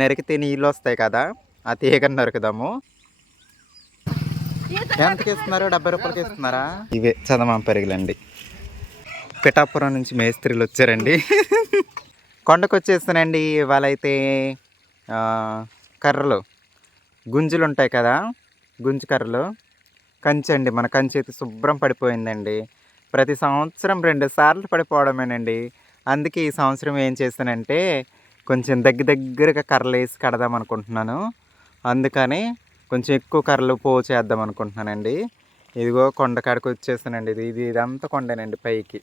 నరికితే నీళ్ళు వస్తాయి కదా, ఆ తీగని నరుకుదాము. ఎంతకి ఇస్తున్నారు? 70 రూపాయలకి ఇస్తున్నారా? ఇవే చదమా పెరుగులండి. పిఠాపురం నుంచి మేస్త్రీలు వచ్చారండి. కొండకు వచ్చేస్తానండి. వాళ్ళైతే కర్రలు గుంజులు ఉంటాయి కదా, గుంజు కర్రలు, కంచి అండి. మన కంచి అయితే శుభ్రం పడిపోయిందండి. ప్రతి సంవత్సరం 2 సార్లు పడిపోవడమేనండి. అందుకే ఈ సంవత్సరం ఏం చేశానంటే కొంచెం దగ్గరగా కర్రలు వేసి కడదాం అనుకుంటున్నాను. అందుకని కొంచెం ఎక్కువ కర్రలు చేద్దాం అనుకుంటున్నానండి. ఇదిగో కొండ కాడికి వచ్చేసానండి. ఇదంతా కొండేనండి. పైకి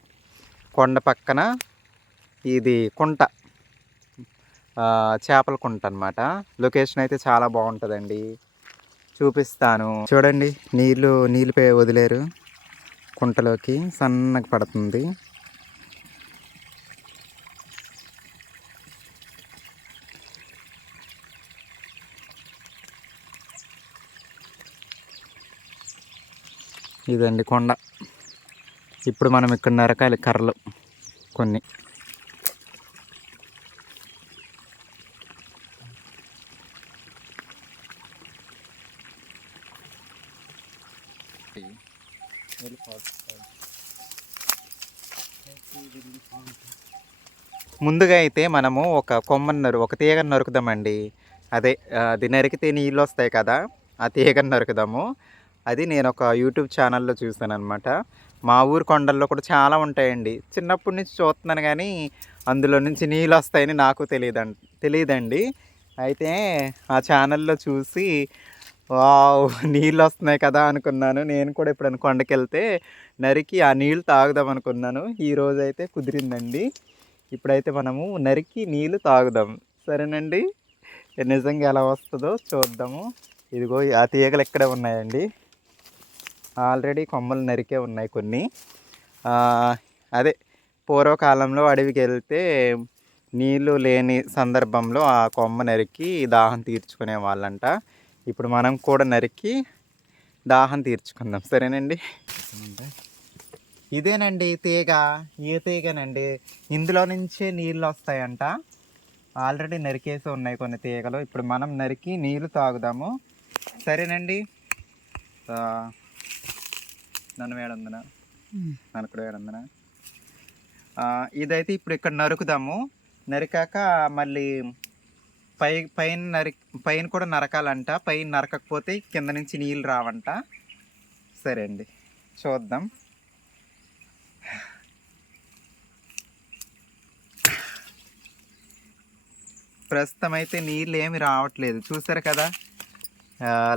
కొండ పక్కన ఇది కుంట, చేపల కుంట అనమాట. లొకేషన్ అయితే చాలా బాగుంటుందండి, చూపిస్తాను చూడండి. నీళ్ళు వదిలేరు కుంటలోకి, సన్నగా పడుతుంది. ఇదండి కొండ. ఇప్పుడు మనం ఇక్కడ నరకాలి కర్రలు కొన్ని. ముందుగా అయితే మనము ఒక ఒక తీగను నరుకుదామండి. అదే అది నరికితే నీళ్ళు వస్తాయి కదా, ఆ తీగను నరుకుదాము. అది నేను ఒక యూట్యూబ్ ఛానల్లో చూసాను అనమాట. మా ఊరు కొండల్లో కూడా చాలా ఉంటాయండి. చిన్నప్పటి నుంచి చూస్తున్నాను కానీ అందులో నుంచి నీళ్ళు వస్తాయని నాకు తెలియదండి. అయితే ఆ ఛానల్లో చూసి వావ్, నీళ్ళు వస్తున్నాయి కదా అనుకున్నాను. నేను కూడా ఎప్పుడైనా కొండకి వెళ్తే నరికి ఆ నీళ్ళు తాగుదాం అనుకున్నాను. ఈరోజు అయితే కుదిరిందండి. ఇప్పుడైతే మనము నరికి నీళ్ళు తాగుదాం. సరేనండి, నిజంగా ఎలా వస్తుందో చూద్దాము. ఇదిగో ఆ తీగలు ఇక్కడే ఉన్నాయండి. ఆల్రెడీ కొమ్మలు నరికే ఉన్నాయి కొన్ని. అదే పూర్వకాలంలో అడవికి వెళ్తే నీళ్ళు లేని సందర్భంలో ఆ కొమ్మ నరికి దాహం తీర్చుకునే వాళ్ళంట. ఇప్పుడు మనం కూడా నరికి దాహం తీర్చుకుందాం. సరేనండి. ఇదేనండి తీగ. ఏ తీగనండి, ఇందులో నుంచే నీళ్ళు వస్తాయంట. ఆల్రెడీ నరికేసి ఉన్నాయి కొన్ని తీగలు. ఇప్పుడు మనం నరికి నీళ్ళు తాగుదాము. సరేనండి. నన్ను వేడందన నన్ను వేడందన ఇదైతే ఇప్పుడు ఇక్కడ నరుకుదాము. నరికాక మళ్ళీ పైన కూడా నరకాలంట. పైన నరకకపోతే కింద నుంచి నీళ్ళు రావంట. సరే అండి, చూద్దాం. ప్రస్తుతం అయితే నీళ్ళు ఏమి రావట్లేదు, చూసారు కదా,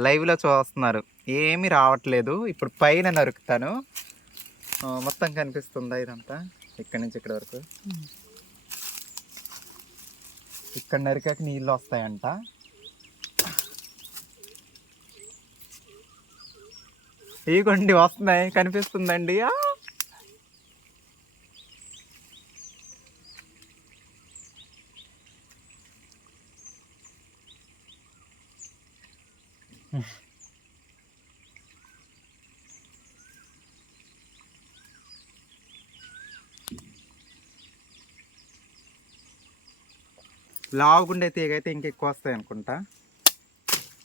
లైవ్లో చూస్తున్నారు. ఏమీ రావట్లేదు. ఇప్పుడు పైన నరుకుతాను. మొత్తం కనిపిస్తుందా ఇదంతా? ఇక్కడి నుంచి ఇక్కడ వరకు. ఇక్కడ నరికాక నీళ్ళు వస్తాయంట. ఇగోండి వస్తున్నాయి, కనిపిస్తుందండి. లావుగుండే తీగ అయితే ఇంకెక్కువ వస్తాయి అనుకుంటా.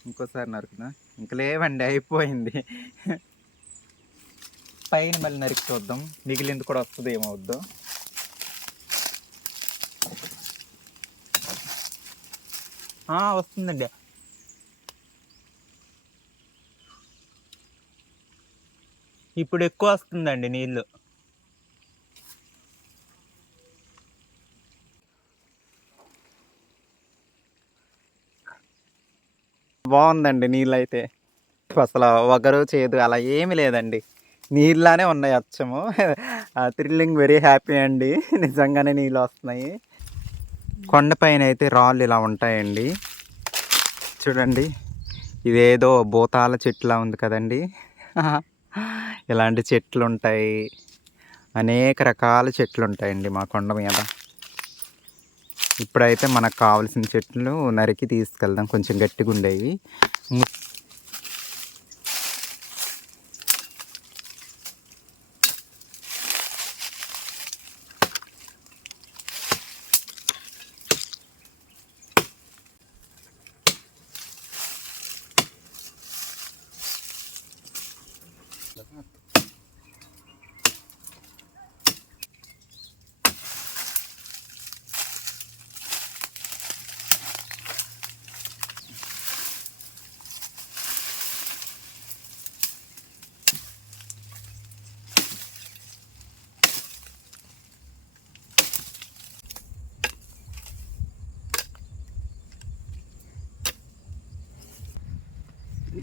ఇంకోసారి నరుకుదా. ఇంక లేవండి, అయిపోయింది. పైన మళ్ళీ నరికి చూద్దాం, మిగిలింది కూడా వస్తుంది ఏమవుద్దో. వస్తుందండి. ఇప్పుడు ఎక్కువ వస్తుందండి నీళ్ళు. బాగుందండి నీళ్ళు అయితే. అసలు వగరు చేదు అలా ఏమి లేదండి, నీళ్ళనే ఉన్నాయి అచ్చము. థ్రిల్లింగ్, వెరీ హ్యాపీ అండి. నిజంగానే నీళ్ళు వస్తున్నాయి. కొండపైన అయితే రాళ్ళు ఇలా ఉంటాయండి, చూడండి. ఇదేదో భూతాల చెట్టులా ఉంది కదండి. ఇలాంటి చెట్లు ఉంటాయి, అనేక రకాల చెట్లు ఉంటాయండి మా కొండ మీద. ఇప్పుడైతే మనకు కావాల్సిన చెట్లు నరికి తీసుకెళ్దాం, కొంచెం గట్టిగా ఉండేవి.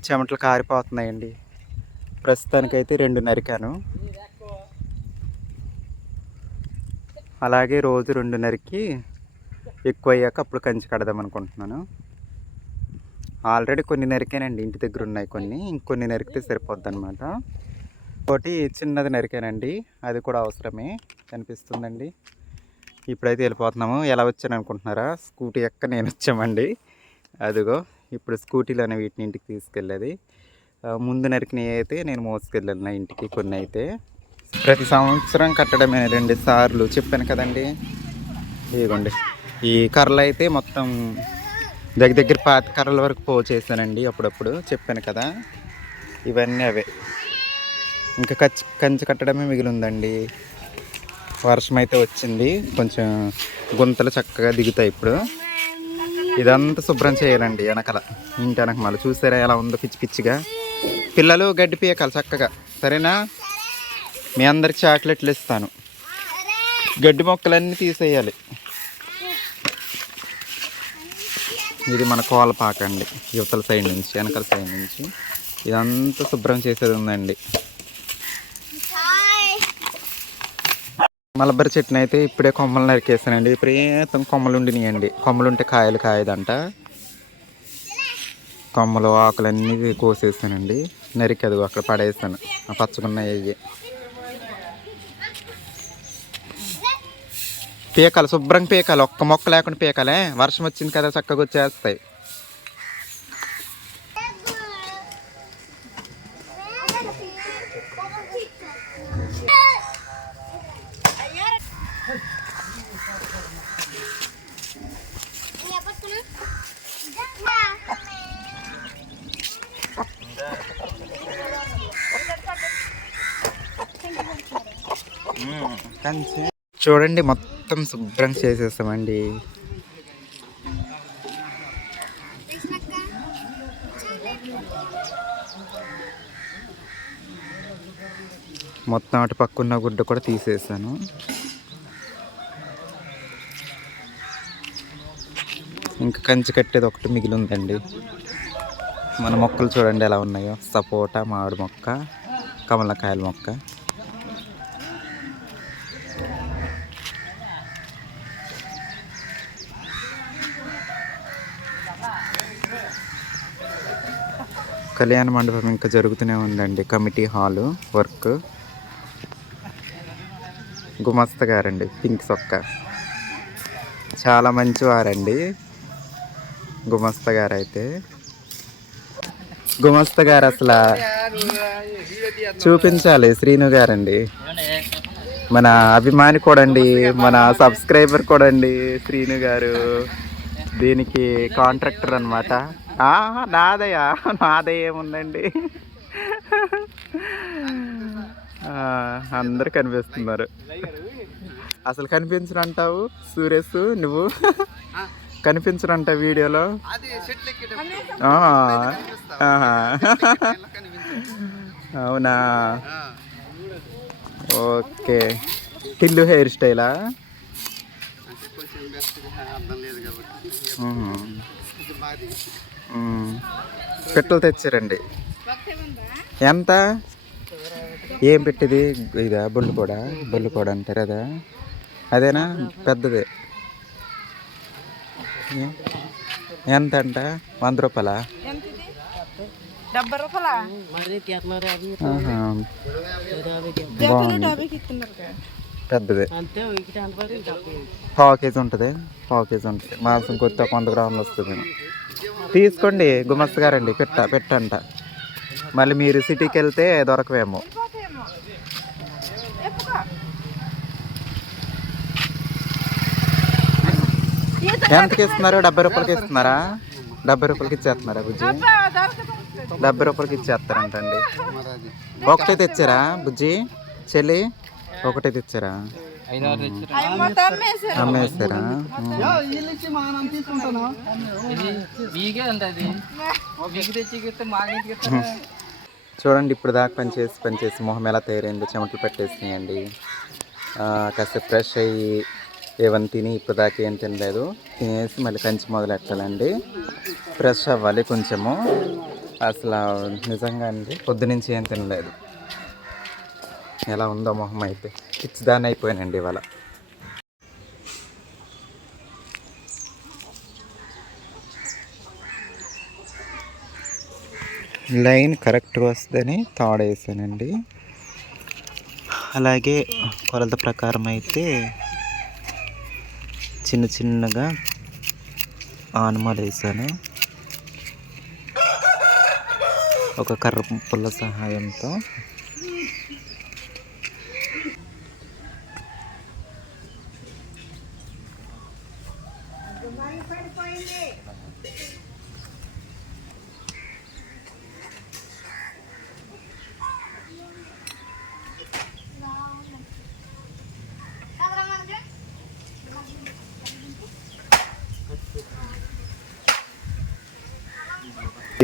చెమటలు కారిపోతున్నాయండి. ప్రస్తుతానికైతే 2 నరికాను. అలాగే రోజు 2 నరికి ఎక్కువ అయ్యాక అప్పుడు కంచి కడదాం అనుకుంటున్నాను. ఆల్రెడీ కొన్ని నరికానండి, ఇంటి దగ్గర ఉన్నాయి కొన్ని, ఇంకొన్ని నరికితే సరిపోద్ది అనమాట. ఇంకోటి చిన్నది నరికానండి, అది కూడా అవసరమే కనిపిస్తుందండి. ఇప్పుడైతే వెళ్ళిపోతున్నాము. ఎలా వచ్చాను అనుకుంటున్నారా? స్కూటీ ఎక్క నేను వచ్చామండి. అదిగో ఇప్పుడు స్కూటీలోనే వీటిని ఇంటికి తీసుకెళ్ళేది. ముందు నరికినవి అయితే నేను మోసుకెళ్ళాను నా ఇంటికి. కొన్ని అయితే ప్రతి సంవత్సరం కట్టడమే 2 సార్లు చెప్పాను కదండి. ఇదిగోండి ఈ కర్రలు అయితే మొత్తం దగ్గర 5 కర్రల వరకు చేశానండి అప్పుడప్పుడు, చెప్పాను కదా. ఇవన్నీ అవే, ఇంకా కంచి కట్టడమే మిగిలి ఉందండి. వర్షం అయితే వచ్చింది, కొంచెం గుంతలు చక్కగా దిగుతాయి. ఇప్పుడు ఇదంతా శుభ్రం చేయాలండి వెనకాల, ఇంటి వెనక మళ్ళీ చూసారా ఎలా ఉందో పిచ్చి పిచ్చిగా. పిల్లలు గడ్డి పీకాలి చక్కగా, సరేనా? మీ అందరికి చాక్లెట్లు ఇస్తాను. గడ్డి మొక్కలన్నీ తీసేయాలి. ఇది మన కోలపాక అండి, యువతల సైడ్ నుంచి వెనకాల సైడ్ నుంచి ఇదంతా శుభ్రం చేసేది ఉందండి. మలబరి చెట్టుని అయితే ఇప్పుడే కొమ్మలు నరికేసానండి. విపరీతం కొమ్మలు ఉండినాయండి. కొమ్మలు ఉంటే కాయలు కాయదంట. కొమ్మలు ఆకులన్నీ కోసేసానండి, నరికి అది అక్కడ పడేసాను. ఆ పచ్చగున్నాయి అయ్యి పీకాలి, శుభ్రంగా పీకాలి, ఒక్క మొక్క లేకుండా పీకాలే. వర్షం వచ్చింది కదా చక్కగా వచ్చేస్తాయి. చూడండి మొత్తం శుభ్రం చేసేస్తామండి. మొత్తం అటు పక్కన్న గుడ్డ కూడా తీసేసాను. ఇంకా కంచి కట్టేది ఒకటి మిగిలి ఉందండి. మన మొక్కలు చూడండి ఎలా ఉన్నాయో. సపోటా, మామిడి మొక్క, కమలకాయల మొక్క. కళ్యాణ మండపం ఇంకా జరుగుతూనే ఉందండి. Committee hall work. గుమస్తా గారండి, పింక్ సొక్క, చాలా మంచివారండి గుమస్తా గారు. అయితే గుమస్తా గారు అసలు చూపించాలి. శ్రీను గారండి, మన అభిమాని కూడా అండి, మన సబ్స్క్రైబర్ కూడా అండి శ్రీను గారు. దీనికి కాంట్రాక్టర్ అనమాట. నాదయ్య ఏముందండి, అందరు కనిపిస్తున్నారు. అసలు కనిపించనంటావు సురేష్, నువ్వు కనిపించనంట వీడియోలో. అవునా, ఓకే. టిల్లు హెయిర్ స్టైలా? పెట్టలు తెచ్చారండి. ఎంత? ఏం పెట్టింది? ఇదా బొల్లు కూడా అంటారు అదా? అదేనా? పెద్దదే. ఎంత అంట? 100 రూపాయలా? పెద్దదే. 1/2 కేజీ ఉంటుంది. 1/2 కేజీ ఉంటుంది. మాంసం కొత్త 100 గ్రాములు వస్తుంది. తీసుకోండి గుమస్తా గారండి. పెట్టంట. మళ్ళీ మీరు సిటీకి వెళ్తే దొరకవేమో. ఎంతకి ఇస్తున్నారు? 70 రూపాయలకి ఇస్తున్నారా? 70 రూపాయలకి ఇచ్చేస్తున్నారా బుజ్జి? 70 రూపాయలకి ఇచ్చేస్తారంటండి. ఒకటే తెచ్చారా బుజ్జి? చెల్లి ఒకటే తెచ్చారా? అమ్మేస్తారా? చూడండి ఇప్పుడు దాకా పనిచేసి మొహం ఎలా తయారైందో. చెమటలు పెట్టేసినాయండి. కాసేపు ఫ్రెష్ అయ్యి ఏమని తిని ఇప్పుడు దాకా ఏం తినలేదు. తినేసి మళ్ళీ కంచి మొదలెట్టాలండి. ఫ్రెష్ అవ్వాలి కొంచెము. అసలు నిజంగా అండి పొద్దునుంచి ఏం తినలేదు. ఎలా ఉందో మొహం అయితే పిచ్చిదాన్ని అయిపోయానండి ఇవాళ. లైన్ కరెక్ట్గా వస్తుందని తాడేసానండి. అలాగే కొలత ప్రకారం అయితే చిన్న చిన్నగా ఆనుమాలు వేసాను ఒక కర్ర పుల్ల సహాయంతో.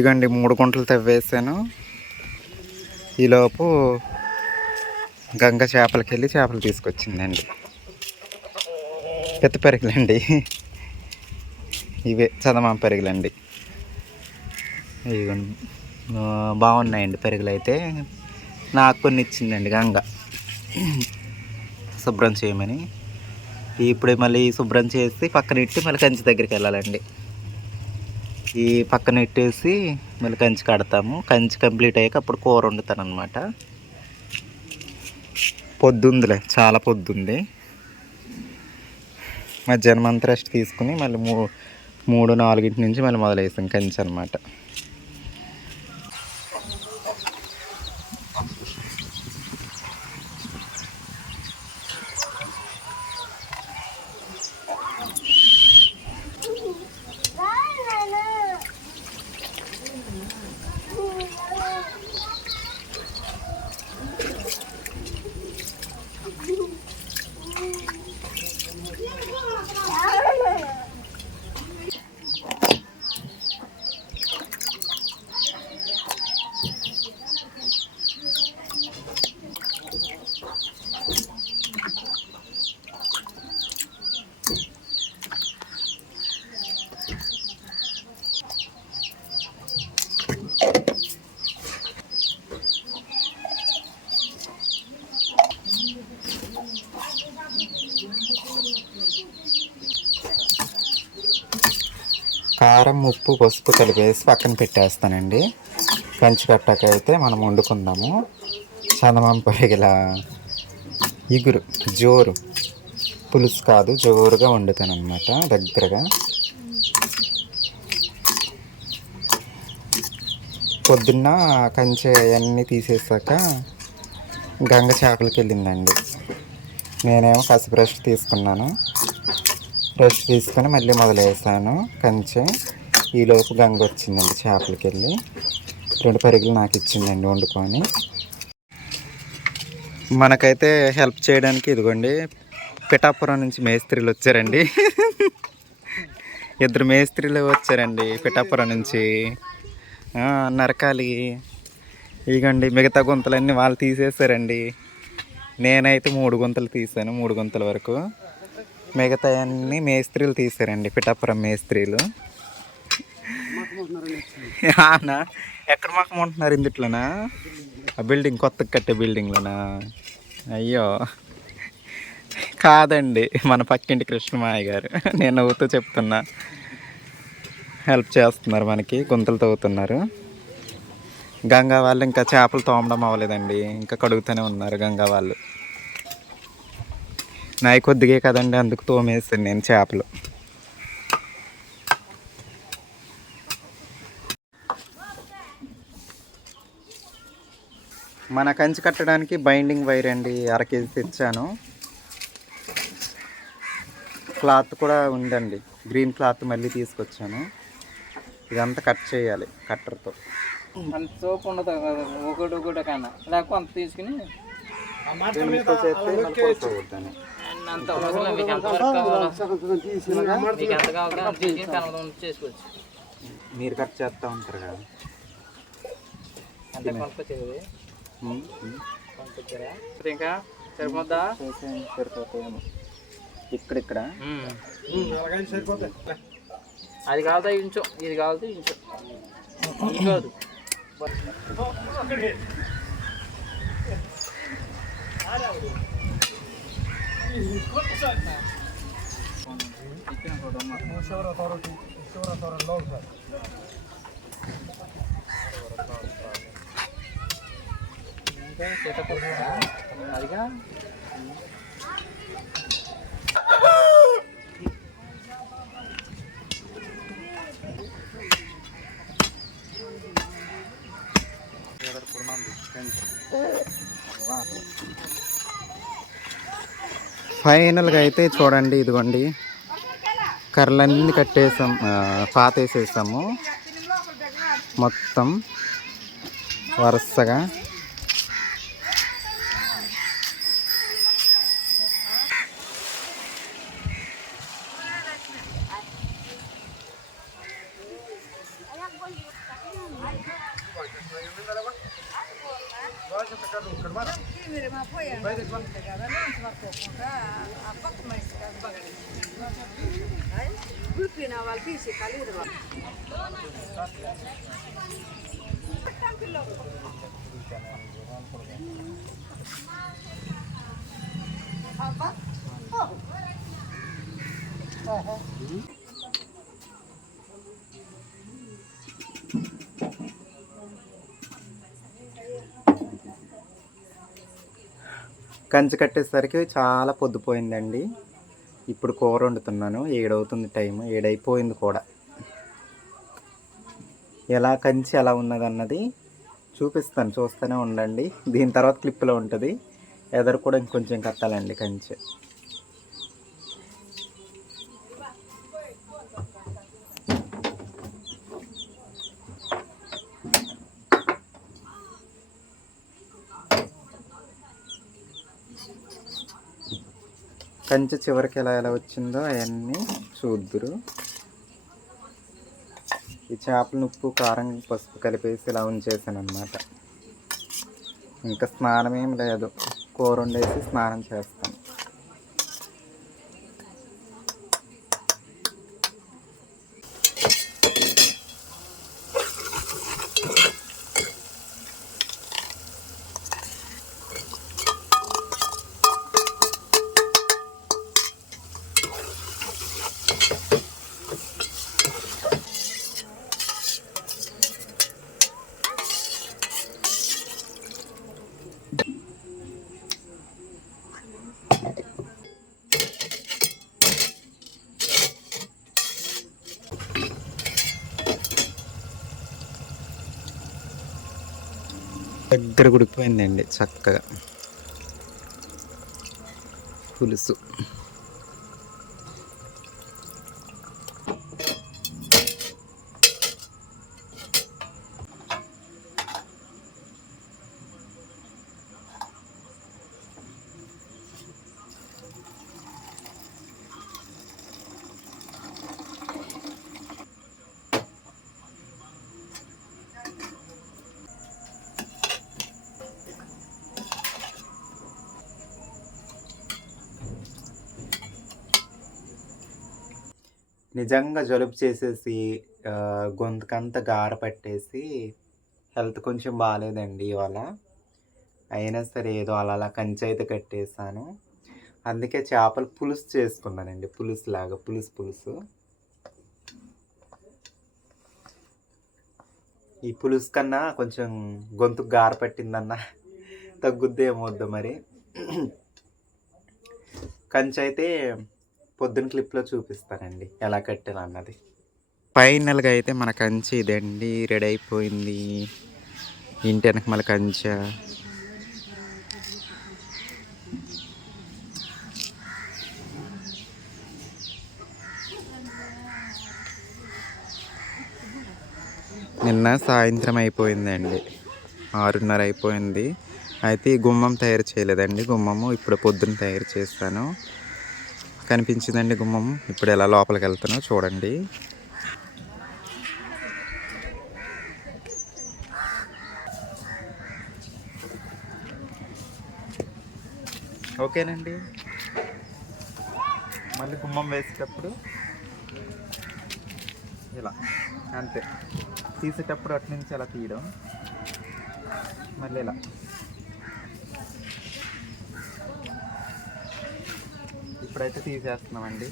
ఇదిగండి 3 గుంటలు తవ్వేసాను. ఈలోపు గంగ చేపలకి వెళ్ళి చేపలు తీసుకొచ్చిందండి. పెద్ద పెరుగులండి ఇవే, చదమా పెరుగులండి. ఇదిగోండి బాగున్నాయండి పెరుగులు అయితే. నాకు కొన్ని ఇచ్చిందండి గంగ శుభ్రం చేయమని. ఇప్పుడు మళ్ళీ శుభ్రం చేసి పక్కన ఇట్టి మళ్ళీ కంచి దగ్గరికి వెళ్ళాలండి. ఈ పక్కన ఇట్టేసి మళ్ళీ కంచి కడతాము. కంచి కంప్లీట్ అయ్యాక అప్పుడు కూర వండుతాను అనమాట. పొద్దుందిలే, చాలా పొద్దుంది. మధ్యాహ్నం అంతా రెస్ట్ తీసుకుని మళ్ళీ 3-4 నుంచి మళ్ళీ మొదలేసాం కంచి అనమాట. కారం, ఉప్పు, పసుపు కలిపేసి పక్కన పెట్టేస్తానండి. కంచి కట్టాక అయితే మనం వండుకుందాము. చందమామ పరిగెల ఇగురు జోరు, పులుసు కాదు జోరుగా వండుతాను అనమాట దగ్గరగా. పొద్దున్న కంచె అవన్నీ తీసేసాక గంగ చేపలకి వెళ్ళిందండి. నేనేమో కాసేపు రెస్ట్ తీసుకున్నాను. రెస్ట్ తీసుకొని మళ్ళీ మొదలేసాను కంచె. ఈలోపు గంగ వచ్చిందండి చేపలకి వెళ్ళి. 2 పరుగులు నాకు ఇచ్చిందండి వండుకొని. మనకైతే హెల్ప్ చేయడానికి ఇదిగోండి పిఠాపురం నుంచి మేస్త్రీలు వచ్చారండి. 2 మేస్త్రీలు వచ్చారండి పిఠాపురం నుంచి. నరకాలి ఇదిగండి. మిగతా గుంతలన్నీ వాళ్ళు తీసేసారండి. నేనైతే 3 గుంతలు తీసాను, 3 గుంతల వరకు. మిగతా అన్నీ మేస్త్రీలు తీసారండి, పిఠాపురం మేస్త్రీలు. ఎక్కడ మాకమంటున్నారు ఇందుట్లోనా? ఆ బిల్డింగ్ కొత్తగా కట్టే బిల్డింగ్లోనా? అయ్యో కాదండి, మన పక్కింటి కృష్ణమాయ గారు. నేను నవ్వుతూ చెప్తున్నా. హెల్ప్ చేస్తున్నారు, మనకి గుంతలు తవ్వుతున్నారు. గంగా వాళ్ళు ఇంకా చేపలు తోమడం అవ్వలేదండి, ఇంకా కడుగుతూనే ఉన్నారు గంగా వాళ్ళు. నాయి కొద్దిగే కదండి, అందుకు తోమేస్తాను నేను చేపలు. మన కంచి కట్టడానికి బైండింగ్ వైర్ అండి 1/2 కేజీ తెచ్చాను. క్లాత్ కూడా ఉందండి, గ్రీన్ క్లాత్ మళ్ళీ తీసుకొచ్చాను. ఇదంతా కట్ చేయాలి కట్టర్తో. సోప్ ఉండదు ఒకటి కన్నా లేకపోతే అంత తీసుకుని మీరు కట్ చేస్తూ ఉంటారు కదా. అంటే కొనుక్కొచ్చేది కొనుక్కొచ్చారా? ఇంకా సరిపోద్దా? సరిపోతాయేమో. ఇక్కడ అది కావాలితే ఇంచు, ఇది కావాలితే ఇంచు. ఇది కాదు అదిగా ఫైనల్గా అయితే చూడండి, ఇదిగోండి కర్రలన్నీ కట్టేసాం, పాతేసేసాము మొత్తం వరుసగా. కంచి కట్టేసరికి చాలా పొద్దుపోయిందండి. ఇప్పుడు కూర వండుతున్నాను. 7 అవుతుంది టైం, 7 అయిపోయింది కూడా. ఎలా కంచి ఎలా ఉన్నదన్నది చూపిస్తాను, చూస్తూనే ఉండండి. దీని తర్వాత క్లిప్లో ఉంటుంది. ఎదరు కూడా ఇంకొంచెం కట్టాలండి కంచి. కంచి చివరికి ఎలా ఎలా వచ్చిందో అవన్నీ చూద్దురు. ఈ చేపలను ఉప్పు కారం పసుపు కలిపేసి ఇలా ఉంచేసాను అన్నమాట. ఇంకా స్నానం ఏం లేదు, కూర వండేసి స్నానం చేస్తాను. దగ్గర ఉడికిపోయిందండి చక్కగా పులుసు. నిజంగా జలుబు చేసేసి గొంతుకంతా గార పట్టేసి హెల్త్ కొంచెం బాగాలేదండి ఇవాళ. అయినా సరే ఏదో అలా అలా కంచి అయితే కట్టేసాను. అందుకే చేపల పులుసు చేసుకున్నానండి, పులుసులాగా పులుసు. ఈ పులుసు కన్నా కొంచెం గొంతుకు గార పట్టిందన్న తగ్గుద్దేమో వద్దు మరి. కంచి అయితే పొద్దున్న క్లిప్లో చూపిస్తానండి ఎలా కట్టాను అన్నది. ఫైనల్గా అయితే మన కంచి ఇదండి, రెడీ అయిపోయింది. ఇంటి వెనక మన కంచె. నిన్న సాయంత్రం అయిపోయిందండి, 6:30 అయిపోయింది. అయితే ఈ గుమ్మం తయారు చేయలేదండి, గుమ్మము ఇప్పుడు పొద్దున్న తయారు చేస్తాను. కనిపించిందండి గుమ్మము. ఇప్పుడు ఎలా లోపలికి వెళ్తానో చూడండి. ఓకేనండి. మళ్ళీ గుమ్మం వేసేటప్పుడు ఇలా అంతే, తీసేటప్పుడు అటు నుంచి అలా తీయడం. మళ్ళీ ఇలా ఇప్పుడైతే తీసేస్తున్నామండి.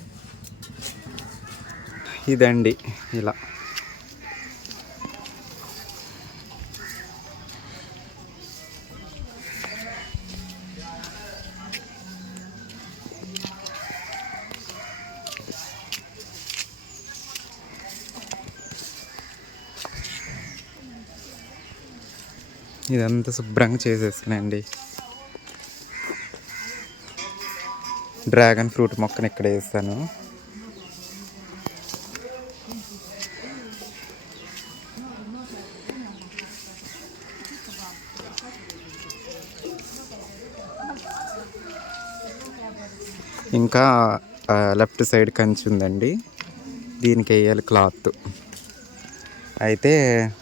ఇదండి ఇలా. ఇదంతా శుభ్రంగా చేసేస్తున్నాయండి. డ్రాగన్ ఫ్రూట్ మొక్కను ఇక్కడ వేస్తాను. ఇంకా లెఫ్ట్ సైడ్ కంచి ఉందండి, దీనికి వేయాలి క్లాత్. అయితే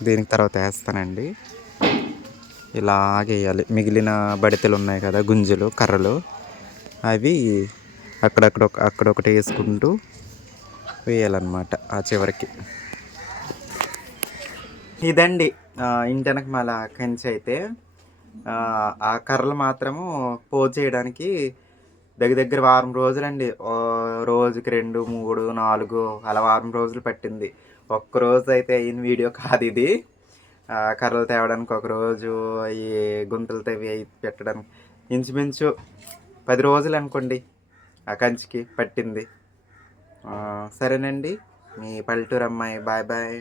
దీనికి తర్వాత వేస్తానండి. ఇలాగేయాలి. మిగిలిన బడితలు ఉన్నాయి కదా, గుంజలు కర్రలు, అవి అక్కడొకటి వేసుకుంటూ వేయాలన్నమాట ఆ చివరికి. ఇదండి ఇంటి వెనక మళ్ళీ కంచి. అయితే ఆ కర్రలు మాత్రము పోగు చేయడానికి దగ్గర వారం రోజులండి. రోజుకి 2, 3, 4 అలా వారం రోజులు పట్టింది. ఒక్కరోజు అయితే అయిన వీడియో కాదు ఇది. కర్రలు తేవడానికి ఒకరోజు, ఈ గుంతలు తవ్వి అవి పెట్టడానికి ఇంచుమించు 10 రోజులు అనుకోండి ఆ కంచికి పట్టింది. సరేనండి, మీ పల్లెటూరు అమ్మాయి. Bye bye.